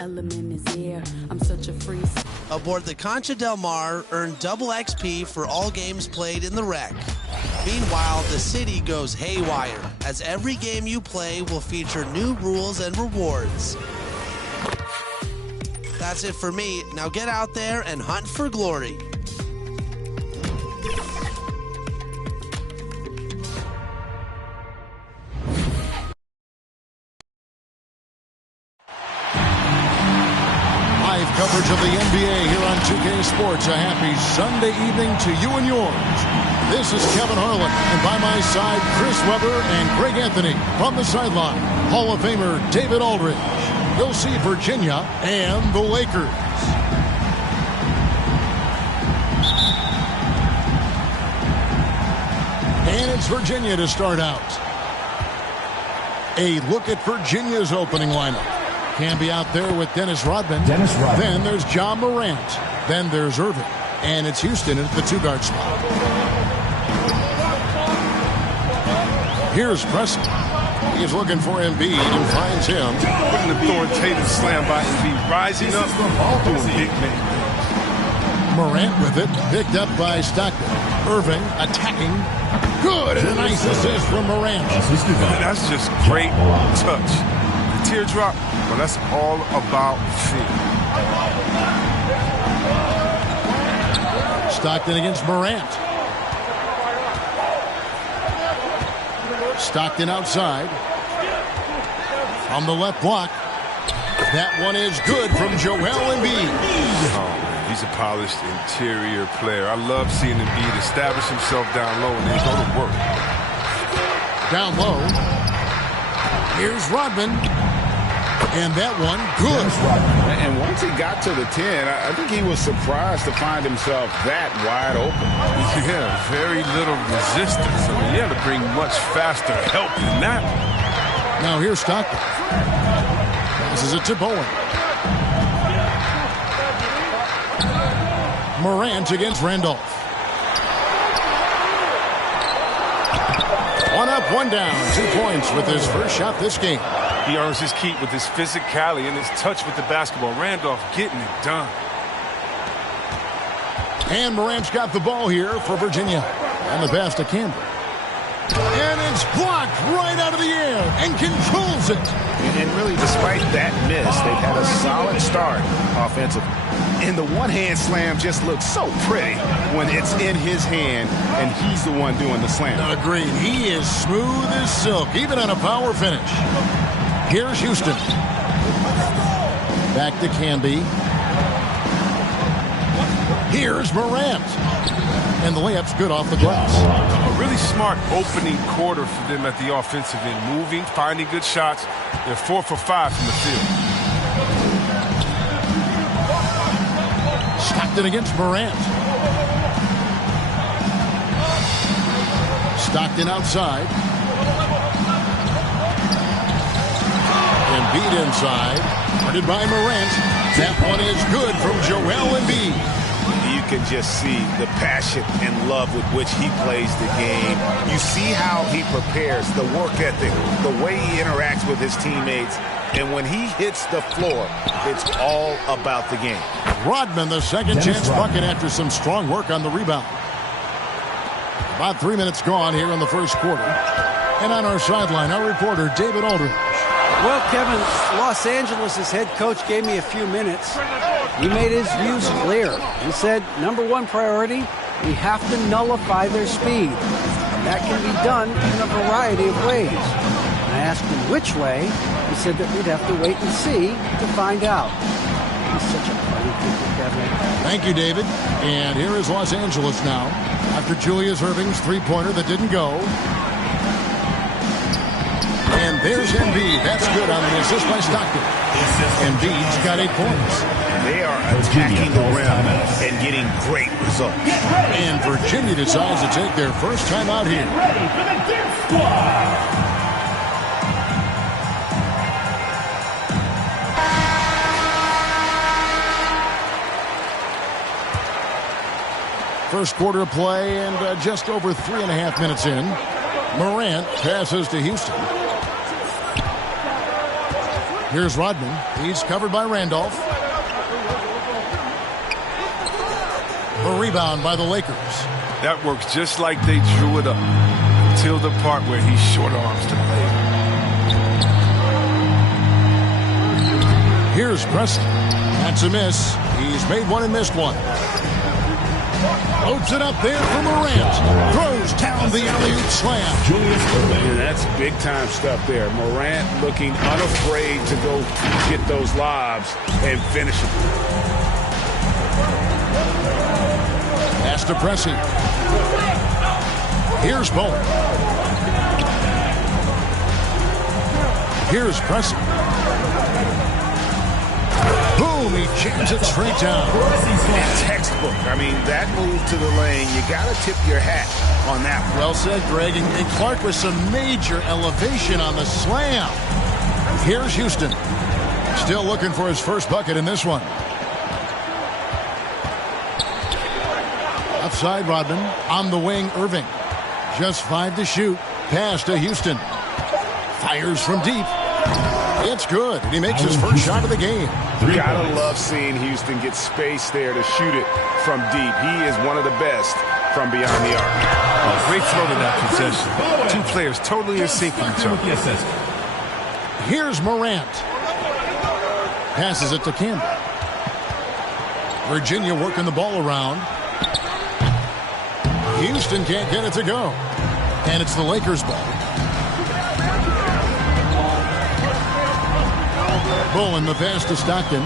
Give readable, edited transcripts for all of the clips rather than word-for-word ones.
Element is here. I'm such a free. Aboard the Concha Del Mar, earn double XP for all games played in the wreck. Meanwhile, the city goes haywire, as every game you play will feature new rules and rewards. That's it for me. Now get out there and hunt for glory. Coverage of the NBA here on 2K Sports. A happy Sunday evening to you and yours. This is Kevin Harlan, and by my side, Chris Webber and Greg Anthony. From the sideline, Hall of Famer David Aldridge. You'll see Virginia and the Lakers. And it's Virginia to start out. A look at Virginia's opening lineup. Can be out there with Dennis Rodman. Then there's John Morant. Then there's Irving. And it's Houston at the two-guard spot. Here's Preston. He's looking for Embiid and finds him. What an authoritative slam by Embiid. Rising up, doing big man. Morant with it. Picked up by Stockton. Irving attacking. Good. And a nice assist from Morant. That's just great touch. The teardrop. Well, that's all about feel. Stockton against Morant. Stockton outside. On the left block. That one is good from Joel Embiid. Oh, man, he's a polished interior player. I love seeing Embiid establish himself down low and then go to work. Down low. Here's Rodman. And that one, good. And once he got to the 10, I think he was surprised to find himself that wide open. Yeah, very little resistance. I mean, you have to bring much faster help than that. Now here's Stockton. This is it to Bowen. Morant against Randolph. One up, one down. 2 points with his first shot this game. He earns his keep with his physicality and his touch with the basketball. Randolph getting it done. And Morant's got the ball here for Virginia. And the pass to Campbell. And it's blocked right out of the air and controls it. And really, despite that miss, they've had a solid start offensively. And the one-hand slam just looks so pretty when it's in his hand and he's the one doing the slam. Agreed. He is smooth as silk, even on a power finish. Here's Houston. Back to Camby. Here's Morant. And the layup's good off the glass. A really smart opening quarter for them at the offensive end. Moving, finding good shots. They're 4 for 5 from the field. Stockton against Morant. Stockton outside. Embiid inside. Guarded by Morant. That one is good from Joel Embiid. You can just see the passion and love with which he plays the game. You see how he prepares, the work ethic, the way he interacts with his teammates. And when he hits the floor, it's all about the game. Rodman, the second chance bucket after some strong work on the rebound. About 3 minutes gone here in the first quarter. And on our sideline, our reporter, David Aldridge. Well, Kevin, Los Angeles' head coach gave me a few minutes. He made his views clear. He said, number one priority, we have to nullify their speed. And that can be done in a variety of ways. And I asked him which way. He said that we'd have to wait and see to find out. He's such a funny people, Kevin. Thank you, David. And here is Los Angeles now. After Julius Erving's three-pointer that didn't go. And there's Embiid. That's good on the assist by Stockton. Embiid's got 8 points. They are attacking the rim and getting great results. And Virginia decides to take their first time out here. First quarter of play and just over 3.5 minutes in. Morant passes to Houston. Here's Rodman. He's covered by Randolph. A rebound by the Lakers. That works just like they drew it up until the part where he short arms the player. Here's Preston. That's a miss. He's made one and missed one. Loads it up there for Morant. Throws down the alley-oop slam. And that's big-time stuff there. Morant looking unafraid to go get those lobs and finish them. Pass to Pressey. Here's Bowen. Here's Pressey. Boom, he jams it straight down. Textbook. I mean, that move to the lane, you got to tip your hat on that one. Well said, Greg. And Clark with some major elevation on the slam. Here's Houston. Still looking for his first bucket in this one. Outside Rodman. On the wing, Irving. Just 5 to shoot. Pass to Houston. Fires from deep. It's good. And he makes his first shot of the game. Gotta love seeing Houston get space there to shoot it from deep. He is one of the best from beyond the arc. Great throw to that possession. Two players totally in sync with each other. Here's Morant. Passes it to Campbell. Virginia working the ball around. Houston can't get it to go. And it's the Lakers' ball. Bowen the pass to Stockton.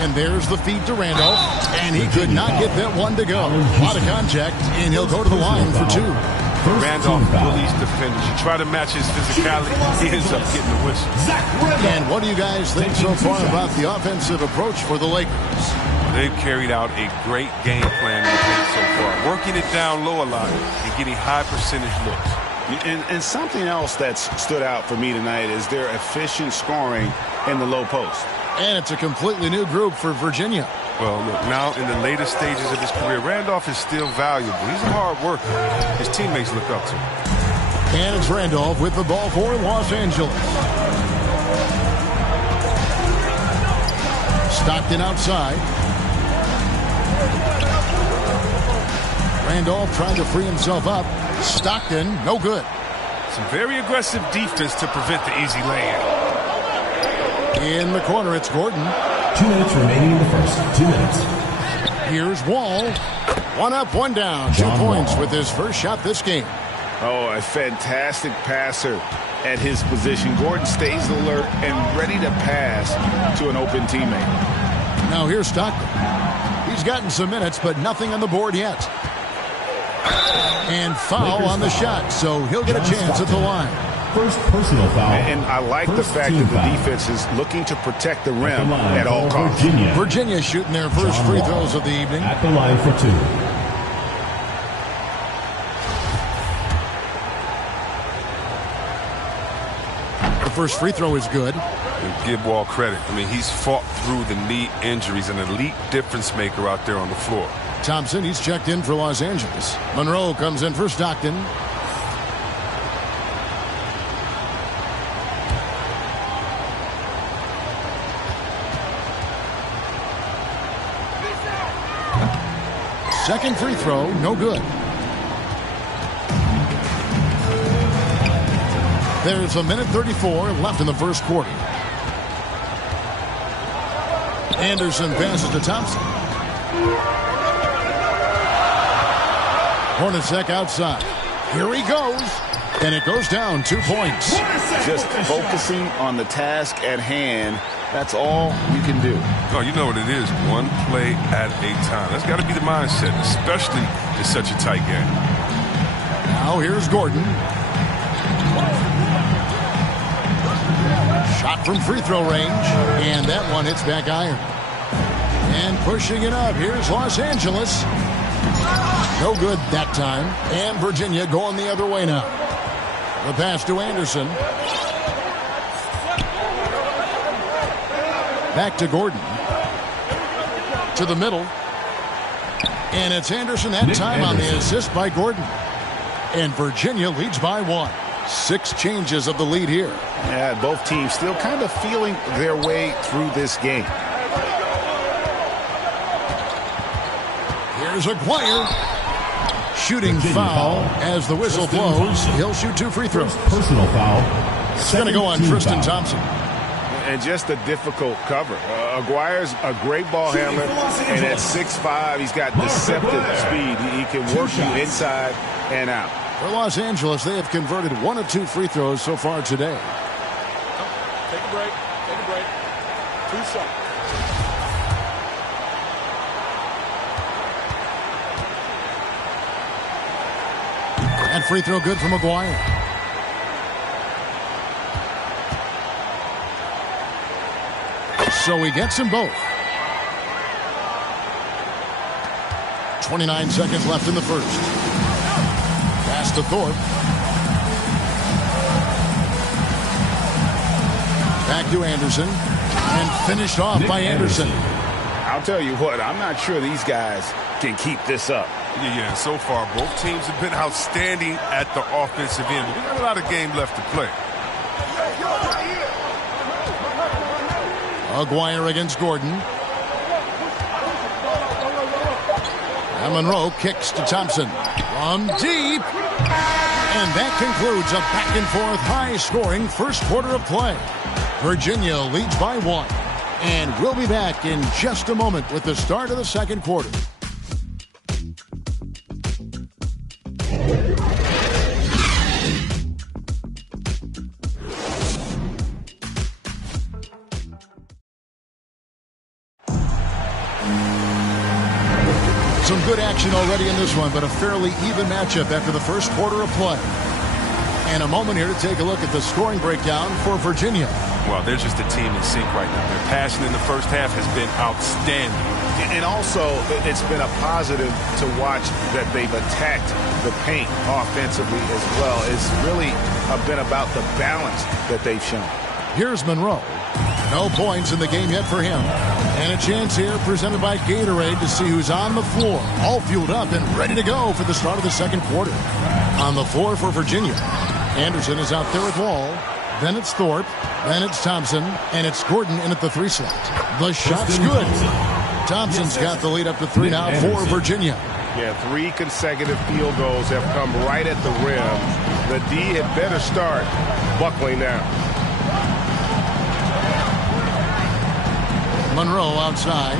And there's the feed to Randolph. And he could not get that one to go. A lot of contact, and he'll go to the line for 2. Randolph bullies defenders. You try to match his physicality, he ends up getting the whistle. And what do you guys think so far about the offensive approach for the Lakers? They've carried out a great game plan in the paint so far. Working it down low a lot and getting high percentage looks. And something else that's stood out for me tonight is their efficient scoring in the low post. And it's a completely new group for Virginia. Well, look, now in the later stages of his career, Randolph is still valuable. He's a hard worker. His teammates look up to him. And it's Randolph with the ball for Los Angeles. Stockton outside. Randolph trying to free himself up. Stockton, no good. Some very aggressive defense to prevent the easy lay-in. In the corner, it's Gordon. 2 minutes remaining in the first. 2 minutes. Here's Wall. 1 up, 1 down. 2 points with his first shot this game. Oh, a fantastic passer at his position. Gordon stays alert and ready to pass to an open teammate. Now here's Stockton. He's gotten some minutes, but nothing on the board yet. And foul on the shot, so he'll get a chance at the line. First personal foul. And I like the fact that the defense is looking to protect the rim at all costs. Virginia shooting their first free throws of the evening. At the line for 2. The first free throw is good. Give Wall credit. I mean, he's fought through the knee injuries, an elite difference maker out there on the floor. Thompson, he's checked in for Los Angeles. Monroe comes in for Stockton. Second free throw, no good. There's 1:34 left in the first quarter. Anderson passes to Thompson. Hornacek outside. Here he goes. And it goes down 2 points. Just focusing on the task at hand. That's all you can do. Oh, you know what it is. One play at a time. That's got to be the mindset, especially in such a tight game. Now here's Gordon. Shot from free throw range. And that one hits back iron. And pushing it up. Here's Los Angeles. No good that time. And Virginia going the other way now. The pass to Anderson. Back to Gordon. To the middle. And it's Anderson that time on the assist by Gordon. And Virginia leads by 1. 6 changes of the lead here. Yeah, both teams still kind of feeling their way through this game. Here's Aguirre. Shooting foul as the whistle blows. He'll shoot 2 free throws. Personal foul. It's going to go on Tristan Thompson. And just a difficult cover. Aguirre's a great ball handler, and at 6'5", he's got deceptive speed. He can work you inside and out. For Los Angeles, they have converted 1 of 2 free throws so far today. Take a break. Take a break. 2 shots. That free throw good from Aguirre. So he gets them both. 29 seconds left in the first. Pass to Thorpe. Back to Anderson. And finished off by Anderson. I'll tell you what, I'm not sure these guys can keep this up. Yeah, so far both teams have been outstanding at the offensive end. We got a lot of game left to play. Aguirre against Gordon. And Monroe kicks to Thompson. From deep. And that concludes a back-and-forth, high-scoring first quarter of play. Virginia leads by 1. And we'll be back in just a moment with the start of the second quarter. Some good action already in this one, but a fairly even matchup after the first quarter of play. And a moment here to take a look at the scoring breakdown for Virginia. Well, they're just a team in sync right now. Their passing in the first half has been outstanding. And also, it's been a positive to watch that they've attacked the paint offensively as well. It's really been about the balance that they've shown. Here's Monroe. No points in the game yet for him. And a chance here presented by Gatorade to see who's on the floor. All fueled up and ready to go for the start of the second quarter. On the floor for Virginia. Anderson is out there with Wall. Then it's Thorpe. Then it's Thompson. And it's Gordon in at the 3 slot. The shot's good. Thompson's got the lead up to 3 now for Virginia. Yeah, 3 consecutive field goals have come right at the rim. The D had better start buckling now. Monroe outside.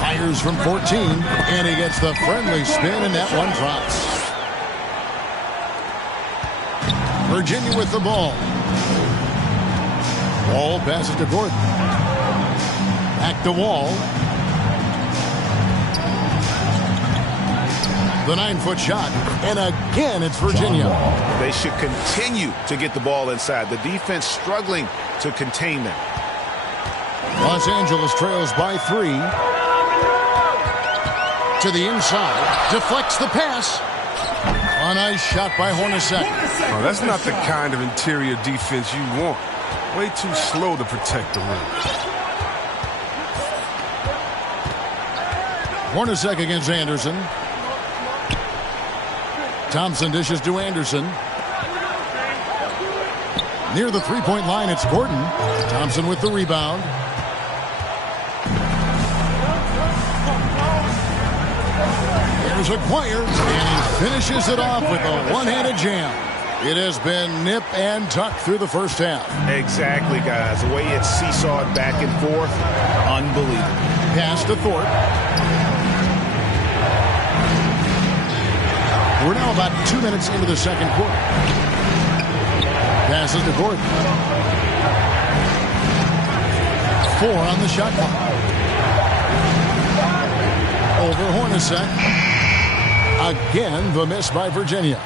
Fires from 14. And he gets the friendly spin, and that one drops. Virginia with the ball. Wall passes to Gordon. Back to Wall. The 9-foot shot. And again, it's Virginia. They should continue to get the ball inside. The defense struggling to contain them. Los Angeles trails by 3. To the inside. Deflects the pass. A nice shot by Hornacek. Oh, that's not the kind of interior defense you want. Way too slow to protect the rim. Hornacek against Anderson. Thompson dishes to Anderson. Near the 3-point line, it's Gordon. Thompson with the rebound. Here's Aguirre, and he finishes it off with a one-handed jam. It has been nip and tuck through the first half. Exactly, guys. The way it's seesawed back and forth, unbelievable. Pass to Thorpe. We're now about 2 minutes into the second quarter. Passes to Gordon. 4 on the shot clock. Over Hornacek. Again, the miss by Virginia.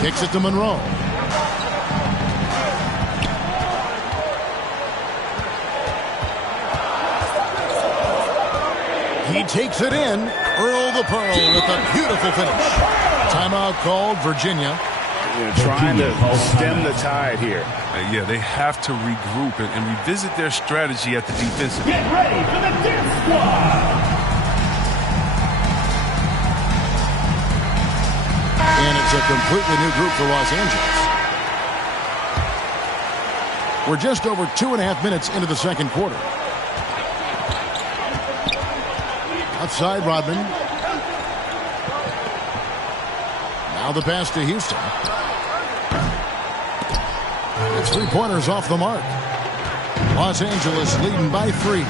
Kicks it to Monroe. He takes it in. Earl the Pearl with a beautiful finish. Timeout called, Virginia. trying to stem the tide here. Yeah, they have to regroup and revisit their strategy at the defensive. Get ready for the dip squad. And it's a completely new group for Los Angeles. We're just over 2.5 minutes into the second quarter. Outside Rodman. Now the pass to Houston. It's 3-pointers off the mark. Los Angeles leading by 3.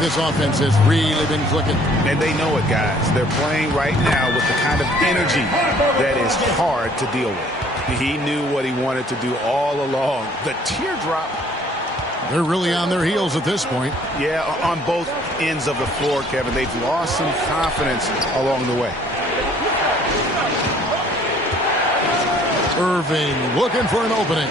This offense has really been clicking. And they know it, guys. They're playing right now with the kind of energy that is hard to deal with. He knew what he wanted to do all along. The teardrop. They're really on their heels at this point. Yeah, on both ends of the floor, Kevin. They've lost some confidence along the way. Irving looking for an opening.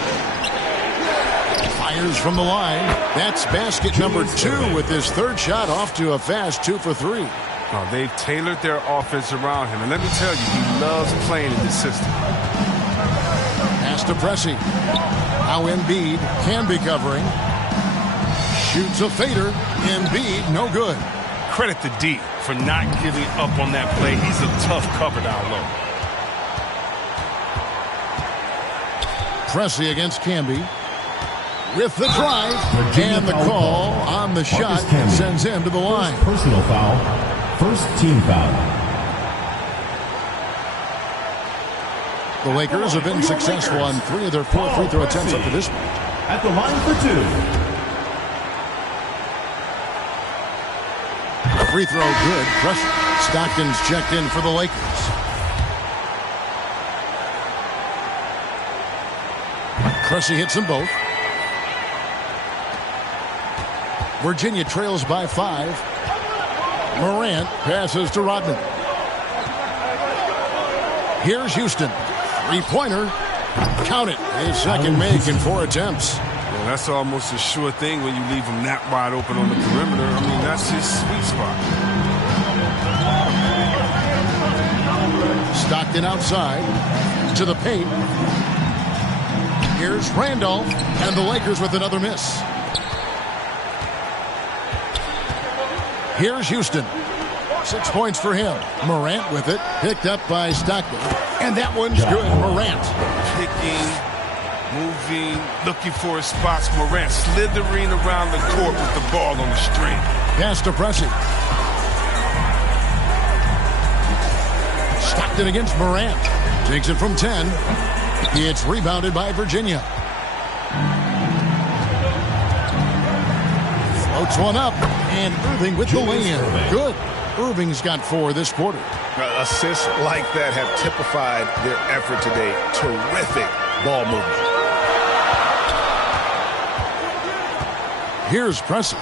Fires from the line. That's basket number 2 with his third shot off to a fast 2 for 3. Oh, they've tailored their offense around him. And let me tell you, he loves playing in this system. Pass to Pressey. Now Embiid can be covering. Shoots a fader. Embiid, no good. Credit to D for not giving up on that play. He's a tough cover down low. Pressey against Camby. With the drive. And the call on the shot sends him to the line. Personal foul. First team foul. The Lakers have been successful on 3 of their 4 free throw attempts up to this point. At the line for 2. Free throw good. Pressure. Stockton's checked in for the Lakers. Pressey hits them both. Virginia trails by 5. Morant passes to Rodman. Here's Houston. 3-pointer. Count it. His second make in 4 attempts. Yeah, that's almost a sure thing when you leave him that wide open on the perimeter. I mean, that's his sweet spot. Stockton outside. To the paint. Here's Randolph. And the Lakers with another miss. Here's Houston. 6 points for him. Morant with it. Picked up by Stockton. And that one's good. Morant. Picking, moving, looking for his spots. Morant slithering around the court with the ball on the string. Pass to Pressey. Stockton against Morant. Takes it from 10. It's rebounded by Virginia. Floats one up. And Irving with the lay-in. Good. Irving's got 4 this quarter. Assists like that have typified their effort today. Terrific ball movement. Here's Pressey.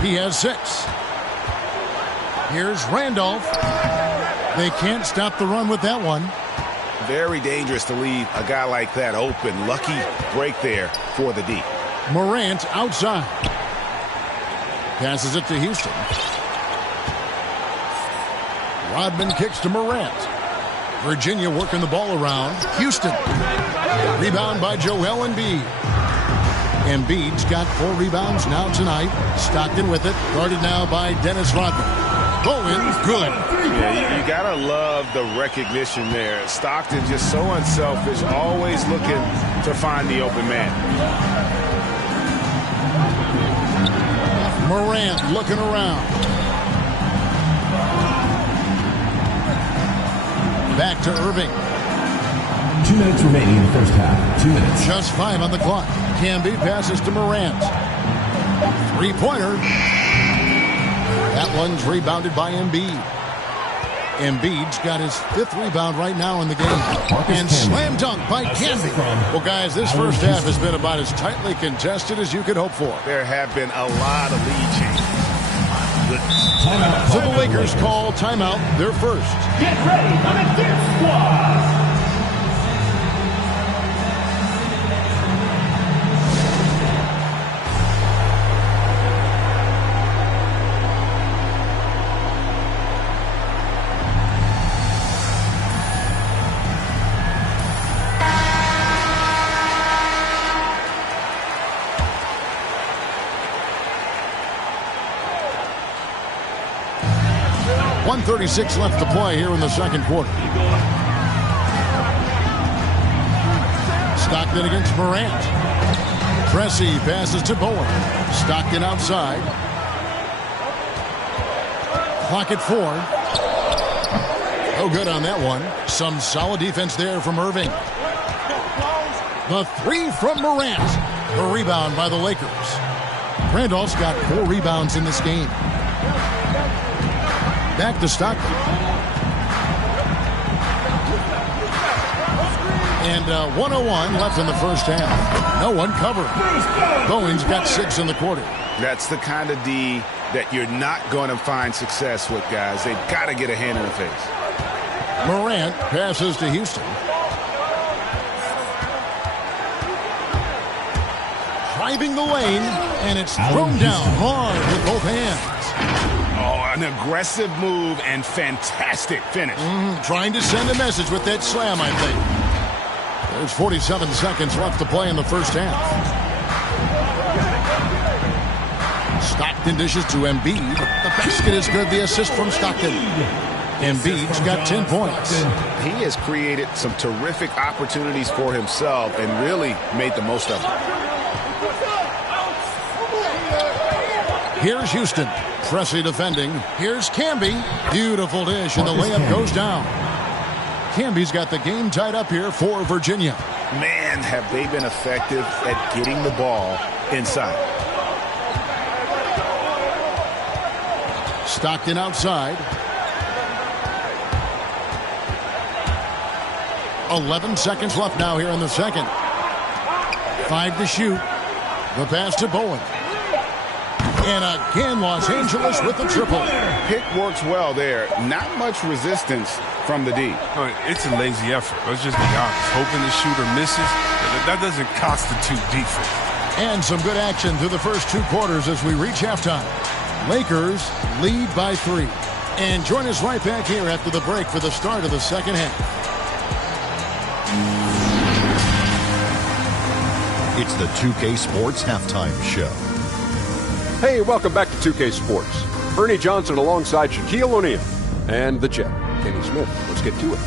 He has 6. Here's Randolph. They can't stop the run with that one. Very dangerous to leave a guy like that open. Lucky break there for the D. Morant outside. Passes it to Houston. Rodman kicks to Morant. Virginia working the ball around. Houston. Rebound by Joel Embiid. Embiid's got 4 rebounds now tonight. Stockton with it. Guarded now by Dennis Rodman. Bowen, good. Yeah, you gotta love the recognition there. Stockton just so unselfish, always looking to find the open man. Morant looking around. Back to Irving. 2 minutes remaining in the first half. 2 minutes. Just 5 on the clock. Camby passes to Morant. 3-pointer. That one's rebounded by Embiid. Embiid's got his 5th rebound right now in the game. And slam dunk by Camby. Well, guys, this first half has been about as tightly contested as you could hope for. There have been a lot of lead changes. So the Lakers call timeout, their first. Get ready for the dip squad. 1:36 left to play here in the second quarter. Stockton against Morant. Pressey passes to Bowen. Stockton outside. Clock at 4. No good on that one. Some solid defense there from Irving. The 3 from Morant. A rebound by the Lakers. Randolph's got 4 rebounds in this game. Back to Stockton. And 1:01 left in the first half. No one covered. Bowen's got 6 in the quarter. That's the kind of D that you're not going to find success with, guys. They've got to get a hand in the face. Morant passes to Houston. Driving the lane, and it's thrown down hard with both hands. Oh, an aggressive move and fantastic finish. Trying to send a message with that slam, I think. There's 47 seconds left to play in the first half. Stockton dishes to Embiid. The basket is good. The assist from Stockton. Embiid's got 10 points. He has created some terrific opportunities for himself and really made the most of them. Here's Houston. Pressey defending. Here's Camby. Beautiful dish, and the layup goes down. Camby's got the game tied up here for Virginia. Man, have they been effective at getting the ball inside. Stockton outside. 11 seconds left now here in the second. 5 to shoot. The pass to Bowen. And again, Los Angeles with the triple. Pick works well there. Not much resistance from the D. It's a lazy effort. Let's just be honest. Hoping the shooter misses, that doesn't constitute defense. And some good action through the first 2 quarters as we reach halftime. Lakers lead by 3. And join us right back here after the break for the start of the second half. It's the 2K Sports Halftime Show. Hey, welcome back to 2K Sports. Ernie Johnson alongside Shaquille O'Neal and the Jet, Kenny Smith. Let's get to it.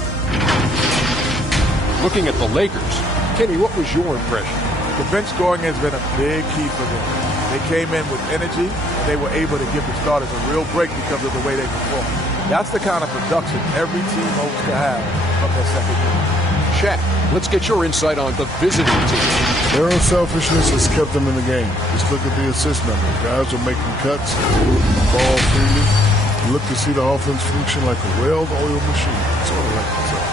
Looking at the Lakers, Kenny, what was your impression? The bench scoring has been a big key for them. They came in with energy, and they were able to give the starters a real break because of the way they performed. That's the kind of production every team hopes to have from their second unit. Shaq, let's get your insight on the visiting team. Their unselfishness has kept them in the game. Just look at the assist numbers. Guys are making cuts, moving the ball freely. You look to see the offense function like a well-oiled machine. Sort of like itself.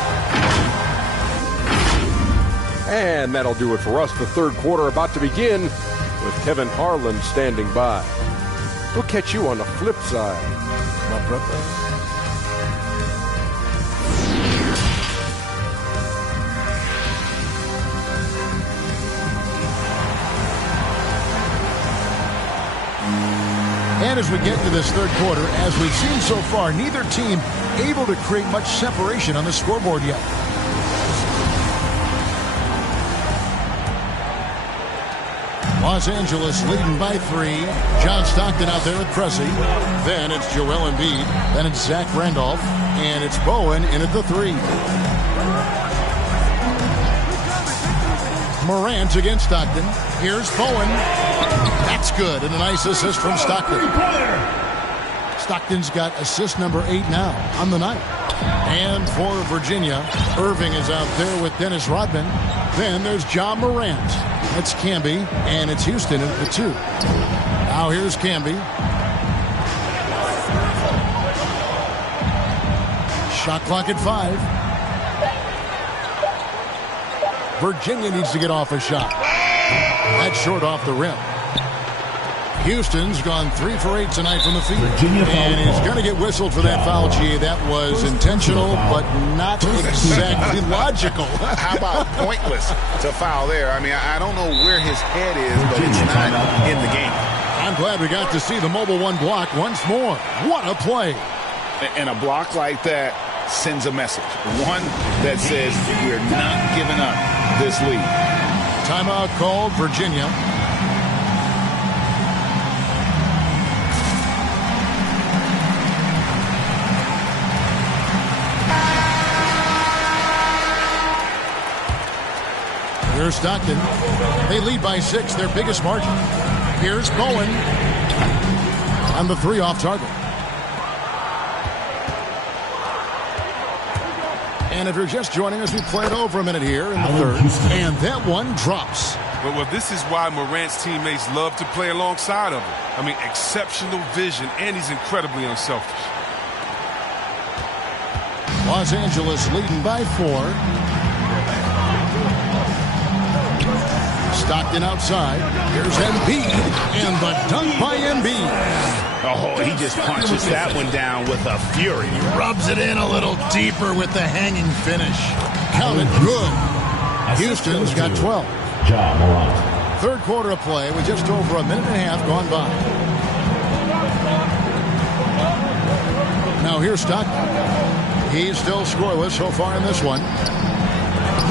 And that'll do it for us. The third quarter about to begin with Kevin Harlan standing by. We'll catch you on the flip side, my brother. And as we get into this third quarter, as we've seen so far, neither team able to create much separation on the scoreboard yet. Los Angeles leading by 3. John Stockton out there with Pressey. Then it's Joel Embiid. Then it's Zach Randolph. And it's Bowen in at the 3. Morant against Stockton. Here's Bowen. That's good. And a nice assist from Stockton. Stockton's got assist number 8 now on the night. And for Virginia, Irving is out there with Dennis Rodman. Then there's John Morant. That's Camby, and it's Houston at the 2. Now here's Camby. Shot clock at 5. Virginia needs to get off a shot. That's short off the rim. Houston's gone 3 for 8 tonight from the field. And he's going to get whistled for that foul, G. That was intentional, but not exactly logical. How about pointless to foul there? I mean, I don't know where his head is, but it's not in the game. I'm glad we got to see the Mobile One block once more. What a play. And a block like that sends a message. One that says we're not giving up this lead. Timeout called, Virginia. Here's Stockton. They lead by 6, their biggest margin. Here's Bowen on the 3 off target. And if you're just joining us, we played over a minute here in the third. And that one drops. Well, this is why Morant's teammates love to play alongside of him. I mean, exceptional vision, and he's incredibly unselfish. Los Angeles leading by 4. Stockton outside. Here's Embiid, and the dunk by Embiid. Oh, he just punches that one down with a fury. He rubs it in a little deeper with the hanging finish. Counted good. Houston's got 12. Third quarter of play with just over a minute and a half gone by. Now here's Stockton. He's still scoreless so far in this one.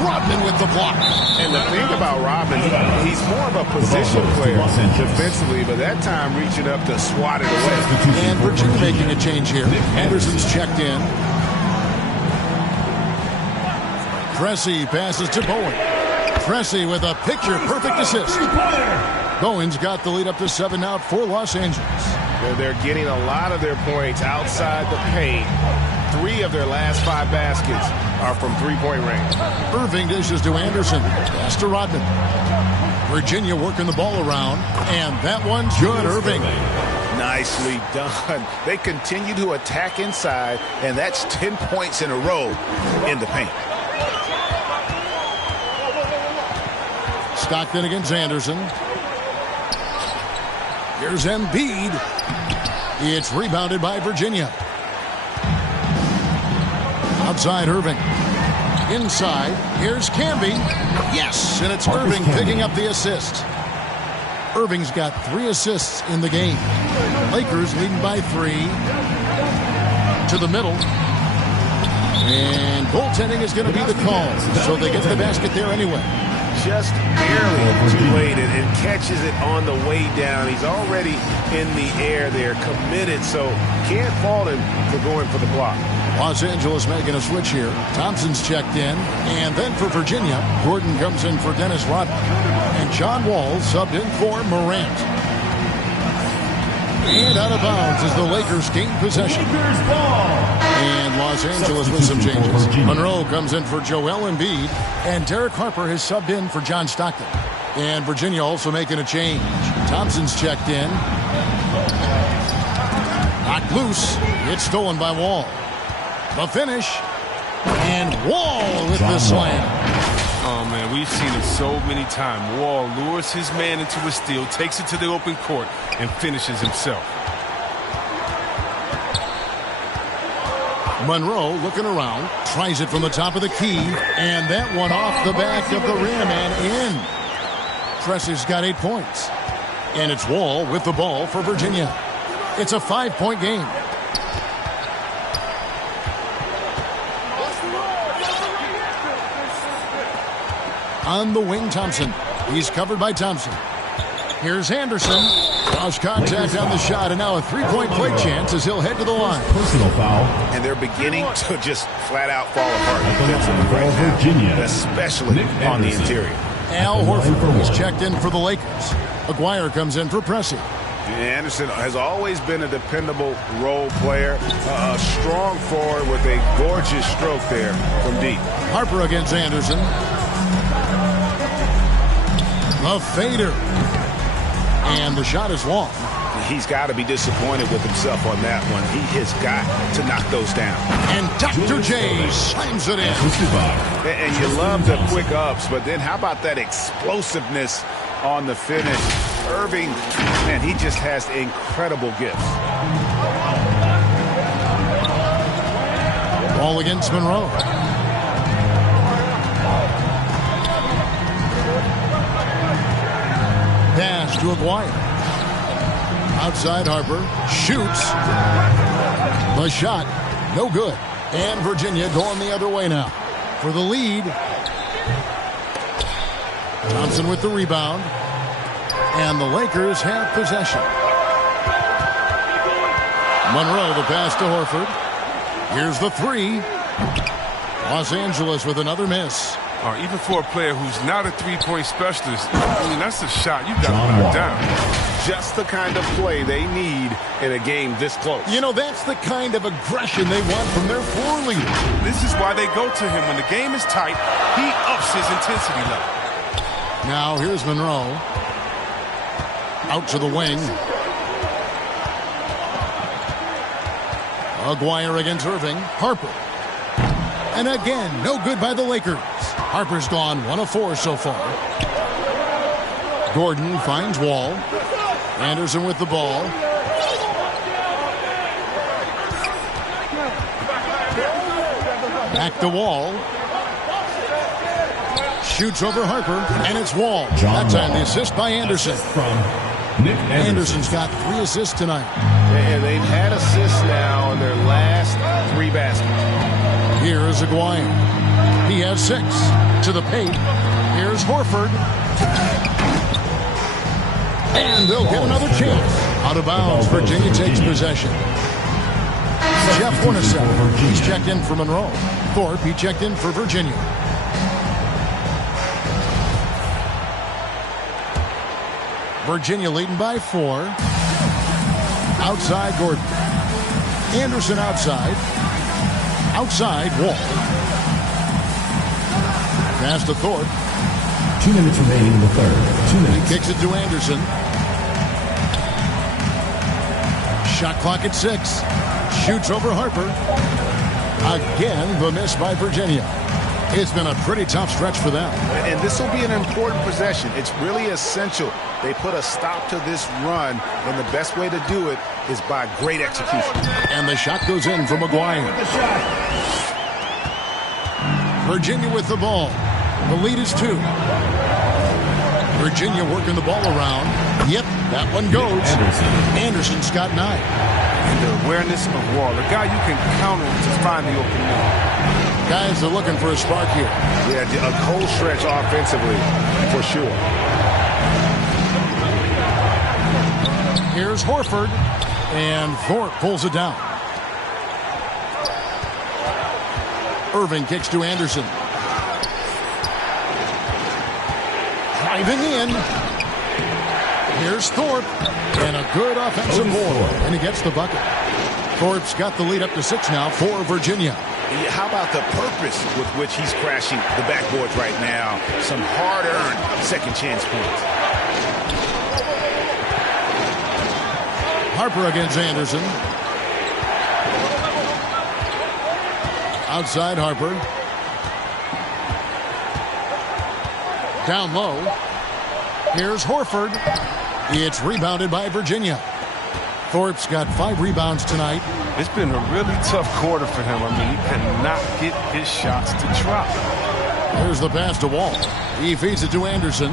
Rodman with the block. And the thing about Rodman, he's more of a position player defensively, but that time reaching up to swat it away. And Virginia making a change here. Anderson's checked in. Pressey passes to Bowen. Pressey with a picture-perfect assist. Bowen's got the lead up to 7 now for Los Angeles. They're getting a lot of their points outside the paint. 3 of their last 5 baskets are from three-point range. Irving dishes to Anderson. Pass to Rodman. Virginia working the ball around. And that one's good, Irving. Nicely done. They continue to attack inside, and that's 10 points in a row in the paint. Stockton against Anderson. Here's Embiid. It's rebounded by Virginia. Outside Irving. Inside. Here's Camby. Yes, and it's Irving picking up the assist. Irving's got 3 assists in the game. Lakers leading by 3. To the middle. And goaltending is going to be the call. So they get the basket there anyway. Just barely too late and catches it on the way down. He's already in the air there, committed, so can't fault him for going for the block. Los Angeles making a switch here. Thompson's checked in. And then for Virginia, Gordon comes in for Dennis Rodman. And John Wall subbed in for Morant. And out of bounds as the Lakers gain possession. And Los Angeles with some changes. Monroe comes in for Joel Embiid. And Derek Harper has subbed in for John Stockton. And Virginia also making a change. Thompson's checked in. Knocked loose. It's stolen by Wall. The finish. And Wall with the slam. Oh, man, we've seen it so many times. Wall lures his man into a steal, takes it to the open court, and finishes himself. Monroe looking around, tries it from the top of the key, and that one off the back of the rim and in. Pressey's got 8 points. And it's Wall with the ball for Virginia. It's a 5-point game. On the wing, Thompson. He's covered by Thompson. Here's Anderson. Cross contact on the shot, and now a 3-point play chance as he'll head to the line. Personal foul. And they're beginning to just flat out fall apart defensively right now, Virginia, especially on the interior. Al Horford is checked in for the Lakers. Aguirre comes in for Pressey. Anderson has always been a dependable role player, a strong forward with a gorgeous stroke there from deep. Harper against Anderson. A fader. And the shot is long. He's got to be disappointed with himself on that one. He has got to knock those down. And Dr. J slams it in. And you love the quick ups, but then how about that explosiveness on the finish? Irving, man, he just has incredible gifts. Ball against Monroe. Pass to Aguirre. Outside Harper. Shoots. The shot. No good. And Virginia going the other way now. For the lead. Thompson with the rebound. And the Lakers have possession. Monroe the pass to Horford. Here's the 3. Los Angeles with another miss. Even for a player who's not a three-point specialist, I mean, that's a shot you got to put down. Just the kind of play they need in a game this close. You know, that's the kind of aggression they want from their floor leader. This is why they go to him. When the game is tight, he ups his intensity level. Now here's Monroe. Out to the wing. Aguirre against Irving. Harper. And again, no good by the Lakers. Harper's gone 1 of 4 so far. Gordon finds Wall. Anderson with the ball. Back to Wall. Shoots over Harper, and it's Wall. That time the assist by Anderson. Anderson's got 3 assists tonight. And they've had assists now in their last 3 baskets. Here's Aguirre. He has 6. To the paint. Here's Horford. And they'll get another chance. Out of bounds. Virginia takes possession. Jeff Hornacek. He's checked in for Monroe. Thorpe, he checked in for Virginia. Virginia leading by 4. Outside Gordon. Anderson outside. Outside Wall. Pass to Thorpe. 2 minutes remaining in the third. 2 minutes. He kicks it to Anderson. Shot clock at 6. Shoots over Harper. Again, the miss by Virginia. It's been a pretty tough stretch for them. And this will be an important possession. It's really essential. They put a stop to this run, and the best way to do it is by great execution. And the shot goes in from Aguirre. Virginia with the ball. The lead is 2. Virginia working the ball around. Yep, that one goes. Anderson's got 9. And the awareness of Wall, a guy you can count on to find the open man. Guys are looking for a spark here. Yeah, a cold stretch offensively, for sure. Here's Horford, and Thorpe pulls it down. Irving kicks to Anderson. Driving in. Here's Thorpe, and a good offensive board, and he gets the bucket. Thorpe's got the lead up to 6 now for Virginia. How about the purpose with which he's crashing the backboards right now? Some hard-earned second chance points. Harper against Anderson. Outside Harper. Down low. Here's Horford. It's rebounded by Virginia. Thorpe's got 5 rebounds tonight. It's been a really tough quarter for him. I mean, he cannot get his shots to drop. Here's the pass to Wall. He feeds it to Anderson.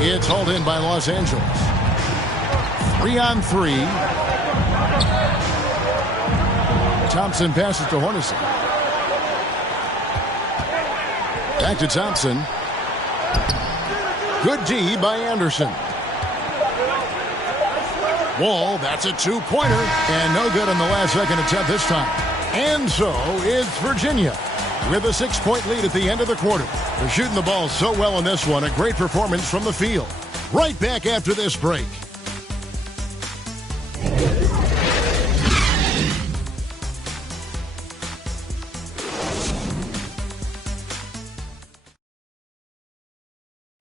It's hauled in by Los Angeles. 3-on-3. Thompson passes to Hornacek. Back to Thompson. Good D by Anderson. Wall, that's a 2-pointer, and no good on the last second attempt this time. And so it's Virginia with a 6-point lead at the end of the quarter. They're shooting the ball so well in this one, a great performance from the field. Right back after this break.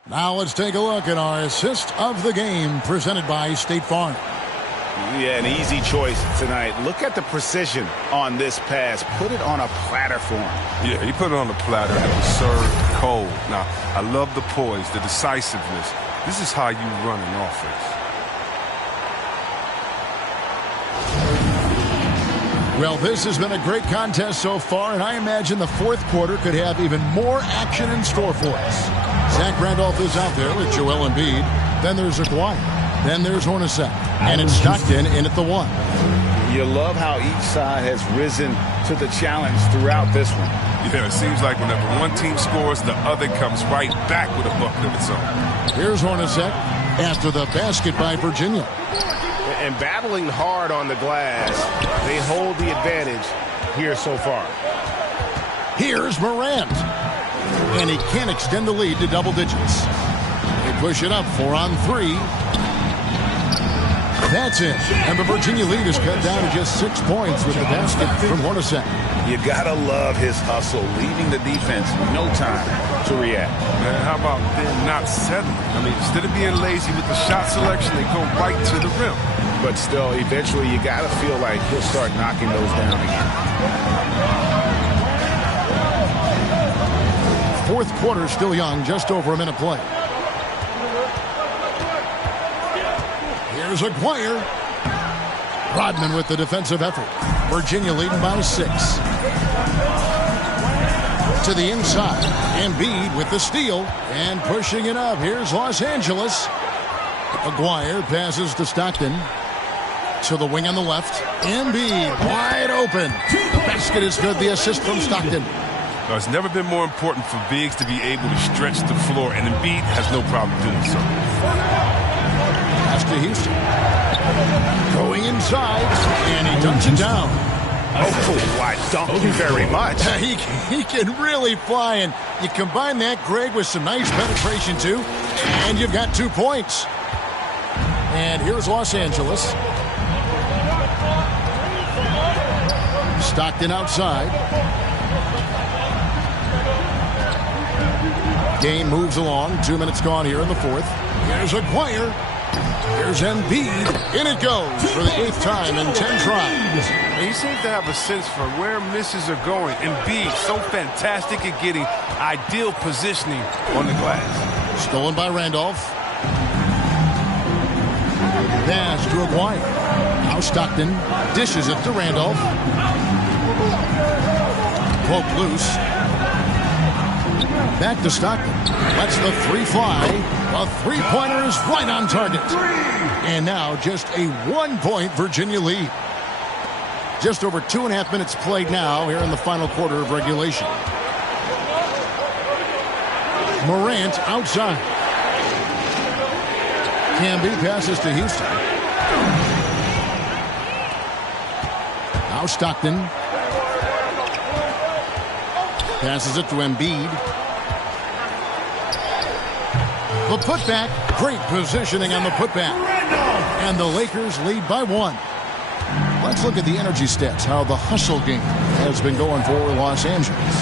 Now let's take a look at our assist of the game presented by State Farm. Yeah, an easy choice tonight. Look at the precision on this pass. Put it on a platter for him. Yeah, he put it on the platter and it was served cold. Now, I love the poise, the decisiveness. This is how you run an offense. Well, this has been a great contest so far, and I imagine the fourth quarter could have even more action in store for us. Zach Randolph is out there with Joel Embiid. Then there's Aguirre. Then there's Hornacek. And it's Stockton in at the 1. You love how each side has risen to the challenge throughout this one. Yeah, it seems like whenever one team scores, the other comes right back with a bucket of its own. Here's Hornacek after the basket by Virginia. And battling hard on the glass, they hold the advantage here so far. Here's Morant. And he can't extend the lead to double digits. They push it up 4-on-3. That's it. And the Virginia lead is cut down to just 6 points with the basket from Hornacek. You gotta love his hustle, leaving the defense no time to react. Man, how about them not settling? I mean, instead of being lazy with the shot selection, they go right to the rim. But still, eventually, you gotta feel like he'll start knocking those down again. Fourth quarter still young, just over a minute play. Here's Aguirre. Rodman with the defensive effort. Virginia leading by 6. To the inside. Embiid with the steal and pushing it up. Here's Los Angeles. Aguirre passes to Stockton. To the wing on the left. Embiid wide open. The basket is good. The assist from Stockton. Now, it's never been more important for bigs to be able to stretch the floor, and Embiid has no problem doing so. Pass to Houston. Going inside, and he dunks it down. Oh, why, thank you very much. He can really fly, and you combine that, Greg, with some nice penetration, too, and you've got 2 points. And here's Los Angeles. Stockton outside. Game moves along. 2 minutes gone here in the fourth. Here's Aguirre. Here's Embiid. In it goes for the 8th time in 10 tries. He seems to have a sense for where misses are going. Embiid, so fantastic at getting ideal positioning on the glass. Stolen by Randolph. Pass to Aguirre. Now Stockton dishes it to Randolph. Poke loose. Back to Stockton. Lets the 3 fly. A 3-pointer is right on target. And now just a 1-point Virginia lead. Just over 2.5 minutes played now here in the final quarter of regulation. Morant outside. Camby passes to Houston. Now Stockton. Passes it to Embiid. The putback, great positioning on the putback. And the Lakers lead by 1. Let's look at the energy stats, how the hustle game has been going for Los Angeles.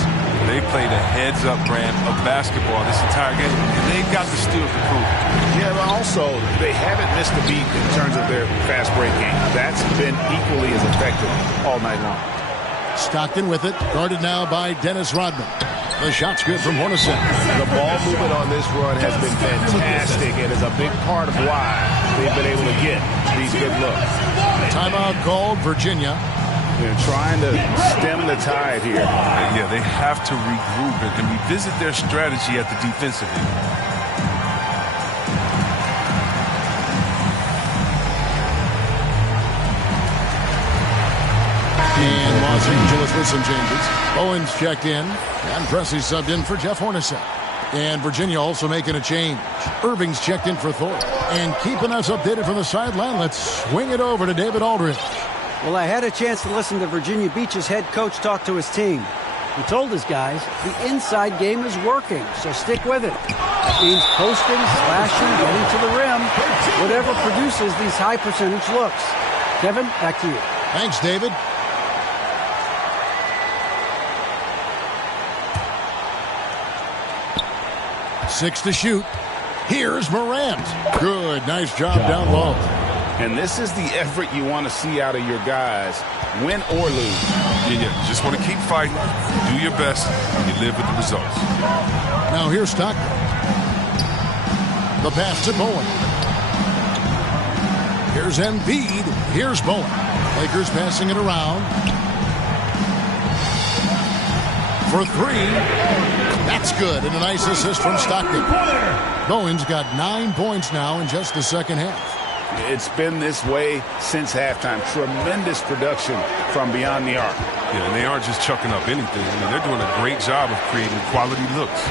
They played a heads-up brand of basketball this entire game, and they've got the steals to prove it. Yeah, but also, they haven't missed a beat in terms of their fast break game. That's been equally as effective all night long. Stockton with it, guarded now by Dennis Rodman. The shot's good from Hornacek. The ball movement on this run has been fantastic and is a big part of why they've been able to get these good looks. Timeout called, Virginia. They're trying to stem the tide here. Yeah, they have to regroup and revisit their strategy at the defensive end. And Los Angeles with some changes. Owens checked in, and Pressey subbed in for Jeff Hornacek. And Virginia also making a change. Irving's checked in for Thorpe. And keeping us updated from the sideline, let's swing it over to David Aldridge. Well, I had a chance to listen to Virginia Beach's head coach talk to his team. He told his guys the inside game is working, so stick with it. That means posting, slashing, getting to the rim, whatever produces these high percentage looks. Kevin, back to you. Thanks, David. Six to shoot. Here's Morant. Good. Nice job down low. And this is the effort you want to see out of your guys, win or lose. Yeah. Just want to keep fighting, do your best, and you live with the results. Now here's Stockton. The pass to Bowen. Here's Embiid. Here's Bowen. Lakers passing it around. For 3. That's good, and a nice assist from Stockton. Bowen's got 9 points now in just the second half. It's been this way since halftime. Tremendous production from beyond the arc. Yeah, and they aren't just chucking up anything. I mean, they're doing a great job of creating quality looks.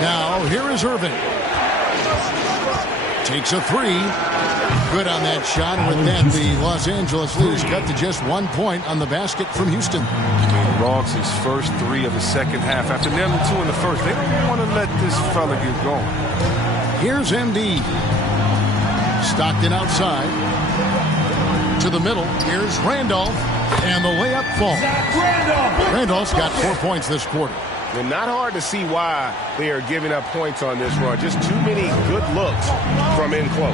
Now, here is Irving. Takes a three. Good on that shot. With that, the Los Angeles lead is cut to just 1 point on the basket from Houston. Rox's first three of the second half. After nailing two in the first, they don't want to let this fella get going. Here's Embiid. Stockton outside. To the middle. Here's Randolph. And the layup falls. Randolph's got 4 points this quarter. And not hard to see why they are giving up points on this run. Just too many good looks from in close.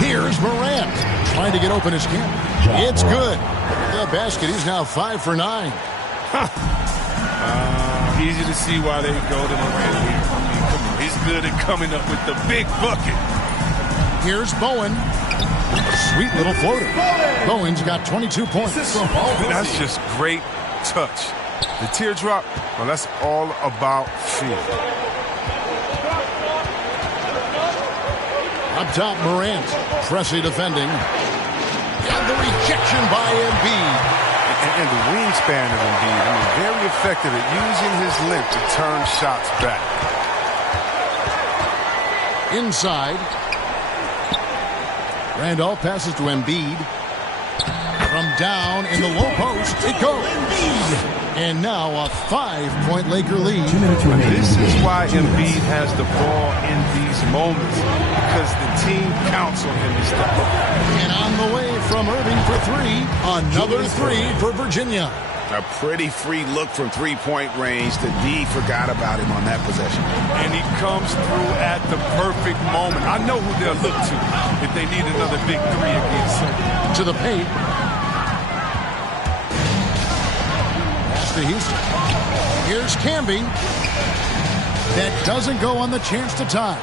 Here's Morant. Trying to get open his camera. It's good. The basket. He's now 5 for 9. Easy to see why they go to Morant here. I mean, come on. He's good at coming up with the big bucket. Here's Bowen. Sweet little floater. Bowen's got 22 points. That's just great touch. The teardrop, well, that's all about feel. Up top, Morant. Pressy defending. And the rejection by Embiid. And the wingspan of Embiid, I mean, very effective at using his length to turn shots back. Inside. Randolph passes to Embiid. From down in the low post, it goes. And now a 5-point Laker lead. 2 minutes remaining. This is why Embiid has the ball in these moments, because the team counts on him to step up. And on the way from Irving for three, another three for Virginia. A pretty free look from three-point range. The D forgot about him on that possession. And he comes through at the perfect moment. I know who they'll look to if they need another big three against him. To the paint. To Houston. Here's Camby. That doesn't go on the chance to tie.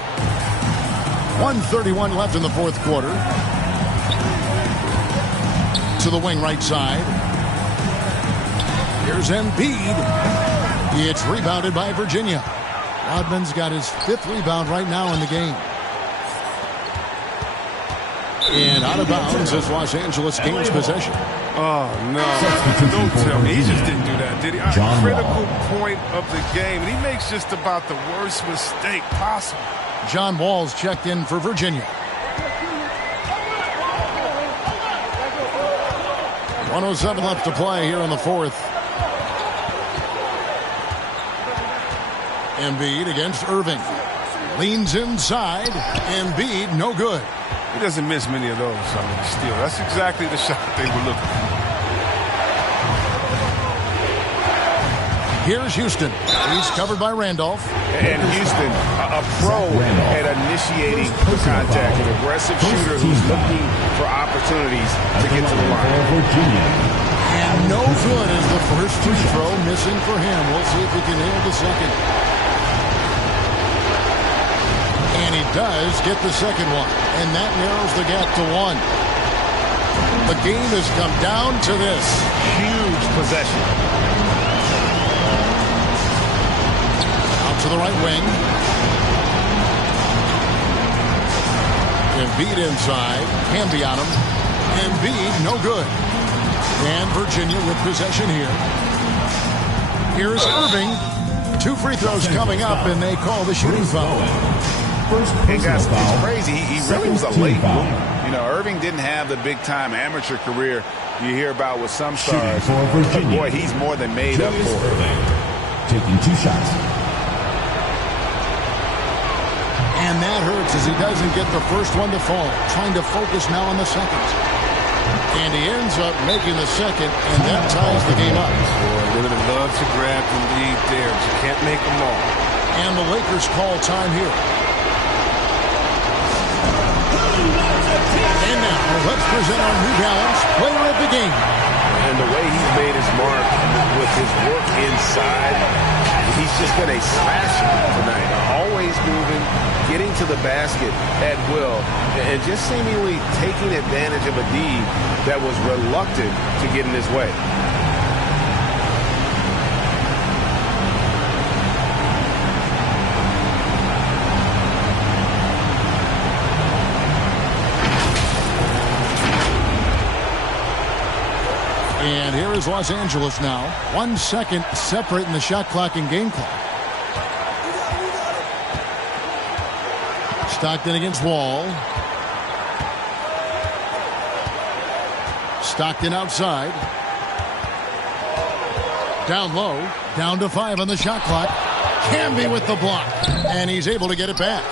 1:31 left in the fourth quarter. To the wing right side. Here's Embiid. It's rebounded by Virginia. Rodman's got his 5th rebound right now in the game. And out of bounds as Los Angeles gains possession. Oh, no. Don't tell me. He just didn't do that, did he? A critical point of the game, and he makes just about the worst mistake possible. John Wall's checked in for Virginia. 1:07 left to play here in the fourth. Embiid against Irving. Leans inside. Embiid, no good. He doesn't miss many of those. I mean, still, that's exactly the shot they were looking for. Here's Houston. He's covered by Randolph. And Houston, a pro at initiating contact, an aggressive shooter who's looking for opportunities to get to the line. And no good as the first free throw missing for him. We'll see if he can nail the second. And he does get the second one. And that narrows the gap to 1. The game has come down to this. Huge possession. Out to the right wing. Embiid inside. Camby on him. Embiid, no good. And Virginia with possession here. Here's Irving. 2 free throws coming up, and they call the shooting foul. And guys, it's crazy. He really was a late bloomer. You know, Irving didn't have the big-time amateur career you hear about with some stars. But boy, he's more than made up for it. Taking 2 shots. And that hurts as he doesn't get the first one to fall. Trying to focus now on the second. And he ends up making the second, and that ties the game up. Boy, they would have loved to grab the lead there, but you can't make them all. And the Lakers call time here. And now, let's present our New Balance player of the game. And the way he's made his mark with his work inside, he's just been a slasher tonight. Always moving, getting to the basket at will, and just seemingly taking advantage of a D that was reluctant to get in his way. And here is Los Angeles now. 1 second separating the shot clock and game clock. Stockton against Wall. Stockton outside. Down low. Down to 5 on the shot clock. Camby with the block. And he's able to get it back.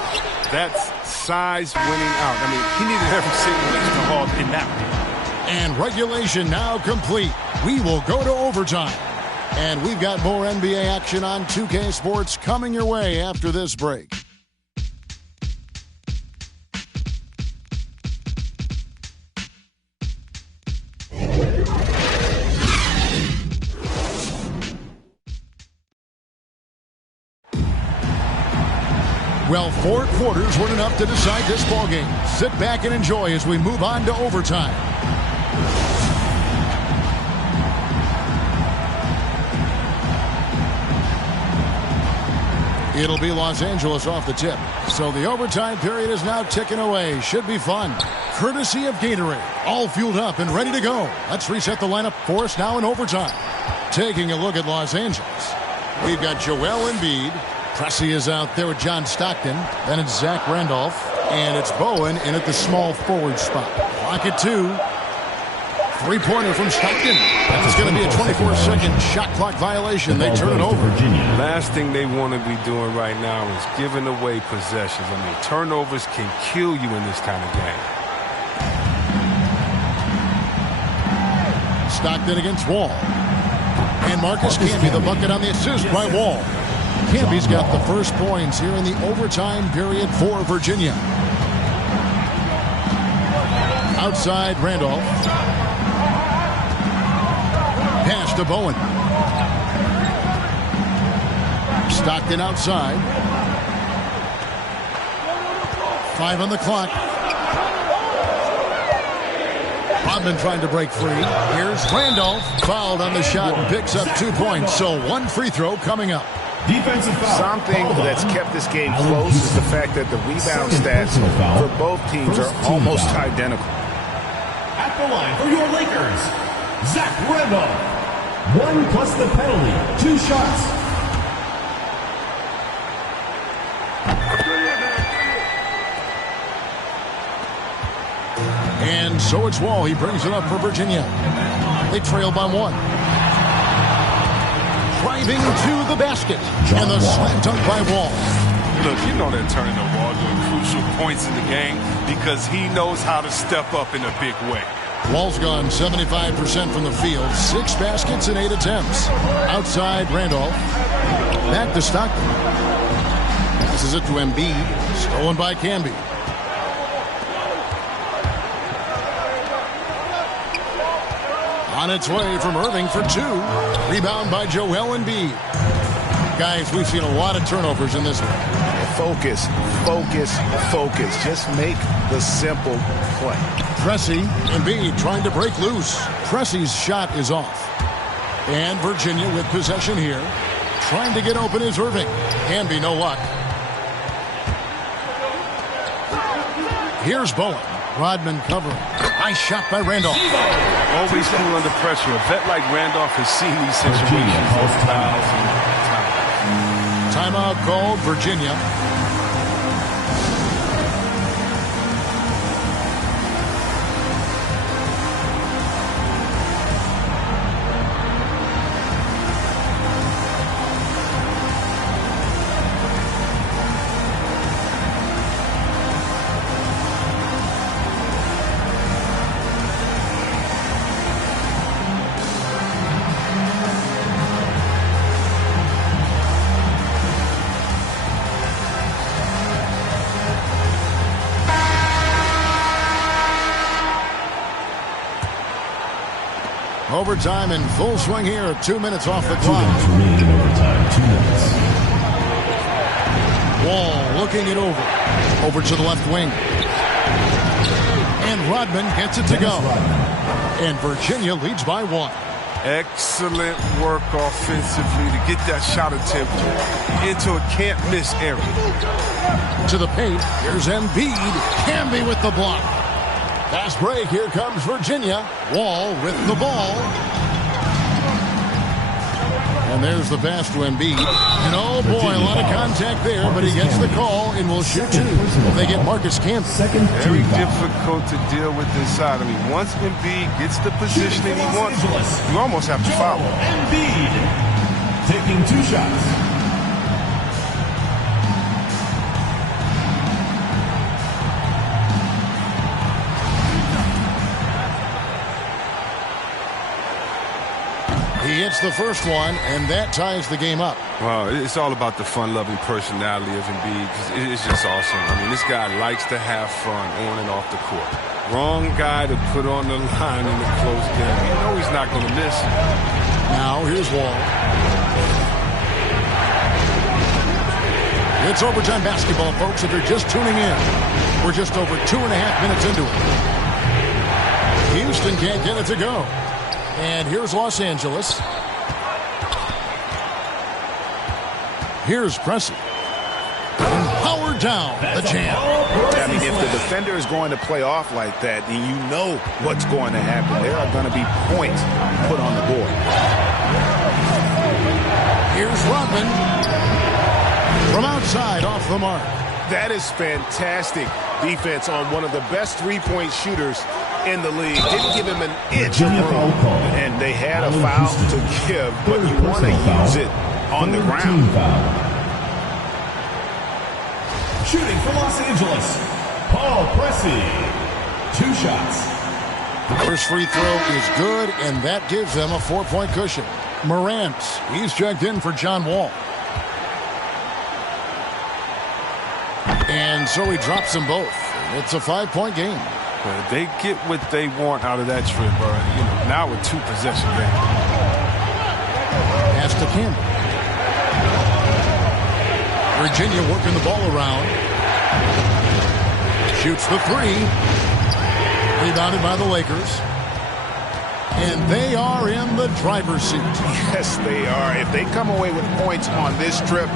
That's size winning out. I mean, he needed every single inch to hold in that one. And regulation now complete. We will go to overtime. And we've got more NBA action on 2K Sports coming your way after this break. Well, 4 quarters weren't enough to decide this ballgame. Sit back and enjoy as we move on to overtime. It'll be Los Angeles off the tip. So the overtime period is now ticking away. Should be fun. Courtesy of Gatorade. All fueled up and ready to go. Let's reset the lineup for us now in overtime. Taking a look at Los Angeles. We've got Joel Embiid. Pressey is out there with John Stockton. Then it's Zach Randolph. And it's Bowen in at the small forward spot. Clock at 2. 3-pointer from Stockton. That's going to be a 24-second shot clock violation. They turn it over. Last thing they want to be doing right now is giving away possessions. I mean, turnovers can kill you in this kind of game. Stockton against Wall. And Marcus Camby, the bucket on the assist by Wall. Camby's got the first points here in the overtime period for Virginia. Outside Randolph. Pass to Bowen. Stockton outside. 5 on the clock. Rodman trying to break free. Here's Randolph. Fouled on the shot and picks up 2 points. So 1 free throw coming up. Defensive foul. Something that's kept this game close is the fact that the rebound stats for both teams are almost identical. At the line for your Lakers, Zach Randolph. 1 plus the penalty. 2 shots. And so it's Wall. He brings it up for Virginia. They trail by 1. Driving to the basket. And the slam dunk by Wall. Look, you know they're turning the Wall to crucial points in the game because he knows how to step up in a big way. Wall's gone 75% from the field. 6 baskets and 8 attempts. Outside Randolph. Back to Stockton. Passes it to Embiid. Stolen by Camby. On its way from Irving for 2. Rebound by Joel Embiid. Guys, we've seen a lot of turnovers in this one. Focus, focus, focus. Just make the simple play. Pressey, Embiid trying to break loose. Pressey's shot is off. And Virginia with possession here. Trying to get open is Irving. Camby, no luck. Here's Bowen. Rodman covering. Nice shot by Randolph. Always cool under pressure. A vet like Randolph has seen these situations. Timeout called Virginia. Overtime in full swing here. 2 minutes off the clock. 2 minutes remaining in overtime. 2 minutes. Wall looking it over. Over to the left wing. And Rodman gets it to go. And Virginia leads by 1. Excellent work offensively to get that shot attempt into a can't-miss area. To the paint. Here's Embiid. Camby with the block. Fast break. Here comes Virginia. Wall with the ball. And there's the pass to Embiid. And oh boy, a lot of contact there, but he gets the call and will shoot two. They get Marcus Camby. Very difficult to deal with inside. I mean, once Embiid gets the positioning he wants, you almost have to foul. Embiid taking 2 shots. He hits the first one, and that ties the game up. Well, it's all about the fun-loving personality of Embiid. It's just awesome. I mean, this guy likes to have fun on and off the court. Wrong guy to put on the line in a close game. You know he's not going to miss. Now, here's Wall. It's overtime basketball, folks, if you're just tuning in. We're just over 2.5 minutes into it. Houston can't get it to go. And here's Los Angeles. Here's Pressey. And powered down the champ. I mean, if the defender is going to play off like that, then you know what's going to happen. There are going to be points put on the board. Here's Rodman. From outside, off the mark. That is fantastic defense on one of the best three-point shooters in the league. Didn't give him an inch of room. And they had a foul to give, but you want to use it on the ground. Shooting for Los Angeles, Paul Pressey. 2 shots. The first free throw is good, and that gives them a 4-point cushion. Morant, he's checked in for John Wall. And so he drops them both. It's a 5-point game. But they get what they want out of that trip, now with 2 possession game. Pass to Campbell. Virginia working the ball around. Shoots the 3. Rebounded by the Lakers. And they are in the driver's seat. Yes, they are. If they come away with points on this trip,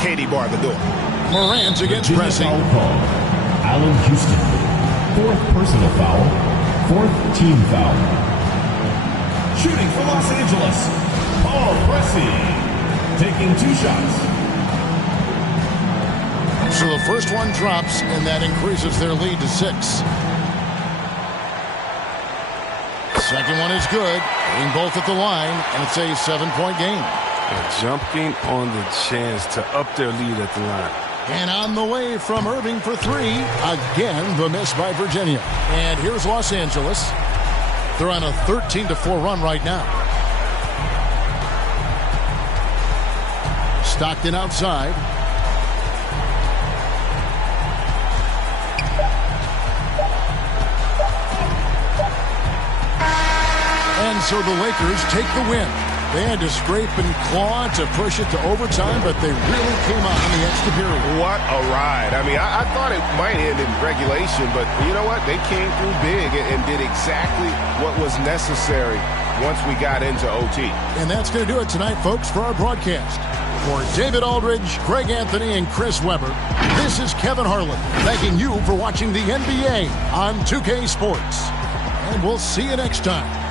Katie bar the door. Morant against Pressey. Allen Houston. 4th personal foul. 4th team foul. Shooting for Los Angeles, Paul Pressey. Taking 2 shots. So the first one drops, and that increases their lead to 6. Second one is good. Hitting both at the line, and it's a 7-point game. Jumping on the chance to up their lead at the line. And on the way from Irving for 3. Again, the miss by Virginia. And here's Los Angeles. They're on a 13-4 run right now. Stockton outside. And so the Lakers take the win. They had to scrape and claw to push it to overtime, but they really came out in the extra period. What a ride. I mean, I thought it might end in regulation, but you know what? They came through big and did exactly what was necessary once we got into OT. And that's going to do it tonight, folks, for our broadcast. For David Aldridge, Greg Anthony, and Chris Webber, this is Kevin Harlan thanking you for watching the NBA on 2K Sports. And we'll see you next time.